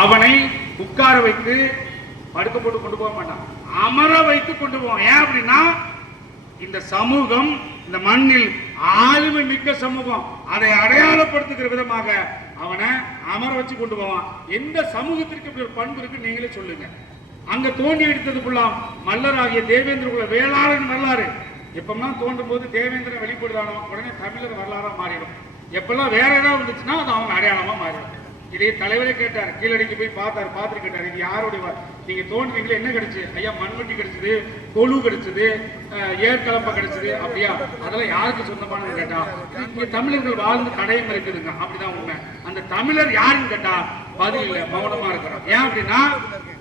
அவனை உட்கார வைத்து படுக்க போட்டு கொண்டு போக மாட்டான், அமர வைத்து கொண்டு போவான். ஏன் அப்படின்னா இந்த சமூகம் இந்த மண்ணில் ஆளுமை மிக்க சமூகம், அதை அடையாளப்படுத்துகிற விதமாக அவனை அமர வச்சு கொண்டு போவான். எந்த சமூகத்திற்கு இப்படி ஒரு பண்பு இருக்கு நீங்களே சொல்லுங்க. அங்க தோண்டி எடுத்ததுக்குள்ளாம் மல்லராகிய தேவேந்திர குல வேளாளன் வரலாறு எப்பெல்லாம் தோன்றும் போது தேவேந்திரன் வெளிப்படுதானோ உடனே தமிழர் வரலாறா மாறிடும். எப்பெல்லாம் வேற ஏதாவது வந்துச்சுன்னா அது அவங்க அடையாளமா மாறிடும். இதே தலைவரே கேட்டார், கீழடிக்கு போய் பார்த்தார், பார்த்துட்டு கேட்டார், இது யாருடைய நீங்க தோன்றீங்களே என்ன கிடைச்சு? ஐயா மண்வெட்டி கிடைச்சது, கொழு கிடைச்சது, ஏற்கலப்பை கிடைச்சது. அப்படியா? அதெல்லாம் யாருக்கு சொந்தமானு கேட்டா இங்க தமிழர்கள் வாழ்ந்து கடையும் இருக்குதுங்க. அப்படிதான் உண்மை. அந்த தமிழர் யாருன்னு கேட்டா பதில் இல்லை, மௌனமா இருக்கிறோம். ஏன் அப்படின்னா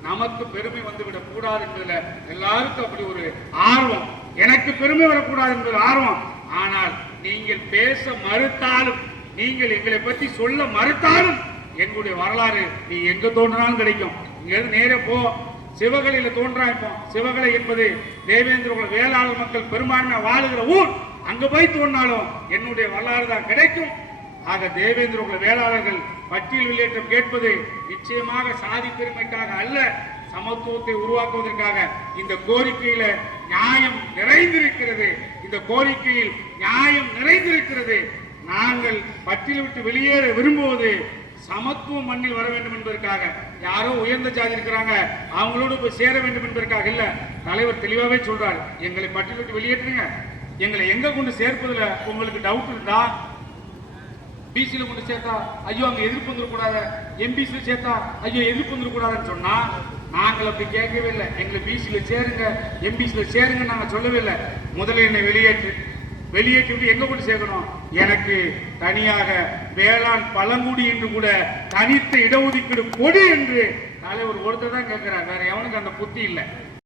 நமக்கு பெருமை வந்துவிடக் கூடாது என்பதுல எல்லாருக்கும் அப்படி ஒரு ஆர்வம். எனக்கு பெருமை வரக்கூடாது என்பது ஆர்வம். ஆனால் நீங்கள் பேச மறுத்தாலும், நீங்கள் எங்களை பற்றி சொல்ல மறுத்தாலும் எங்களுடைய வரலாறு நீ எங்க தோன்றினாலும் கிடைக்கும். இங்க இருந்து நேரே போ, சிவகலையில தோன்றாய்ப்போம். சிவகலை என்பது தேவேந்திர குல வேளாளர் மக்கள் பெரும்பான்மை வாழுகிற ஊர். அங்க போய் தோன்றாலும் என்னுடைய வரலாறு தான் கிடைக்கும். ஆக தேவேந்திர குல வேளாளர்கள் பட்டியல் வெளியேற்றம் கேட்பது நிச்சயமாக சாதி பெருமைக்காக அல்ல, சமத்துவத்தை உருவாக்குவதற்காக. இந்த கோரிக்கையில நியாயம் நிறைந்திருக்கிறது. இந்த கோரிக்கையில் நியாயம் நிறைந்திருக்கிறது. நாங்கள் பட்டியல் விட்டு வெளியேற விரும்புவது சமத்துவம் மண்ணில் வர வேண்டும் என்பதற்காக. யாரோ உயர்ந்த ஜாதி இருக்கிறாங்க அவங்களோடு போய் சேர வேண்டும் என்பதற்காக இல்ல. தலைவர் தெளிவாவே சொல்றாரு, எங்களை பட்டியல் விட்டு வெளியேற்றுங்க. எங்களை எங்க கொண்டு சேர்ப்பதுல உங்களுக்கு டவுட் இருந்தா பிசியில கொண்டு சேர்த்தா ஐயோ அங்க எதிர்ப்பு வந்துடக்கூடாது, எம்பிசியில சேர்த்தா ஐயோ எதிர்ப்பு வந்துடக்கூடாதுன்னு சொன்னா நாங்கள் அப்படி கேட்கவே இல்லை. எங்களை பிசியில சேருங்க, எம்பிசியில சேருங்க நாங்க சொல்லவே இல்லை. முதல்ல என்னை வெளியேற்றி எங்க கொண்டு சேர்க்கணும்? எனக்கு தனியாக வேளாண் பழங்குடி என்று கூட தனித்த இடஒதுக்கீடு கொடு என்று தலைவர் ஒருத்தர் தான் கேட்கிறார். வேற எவனுக்கு அந்த புத்தி இல்லை.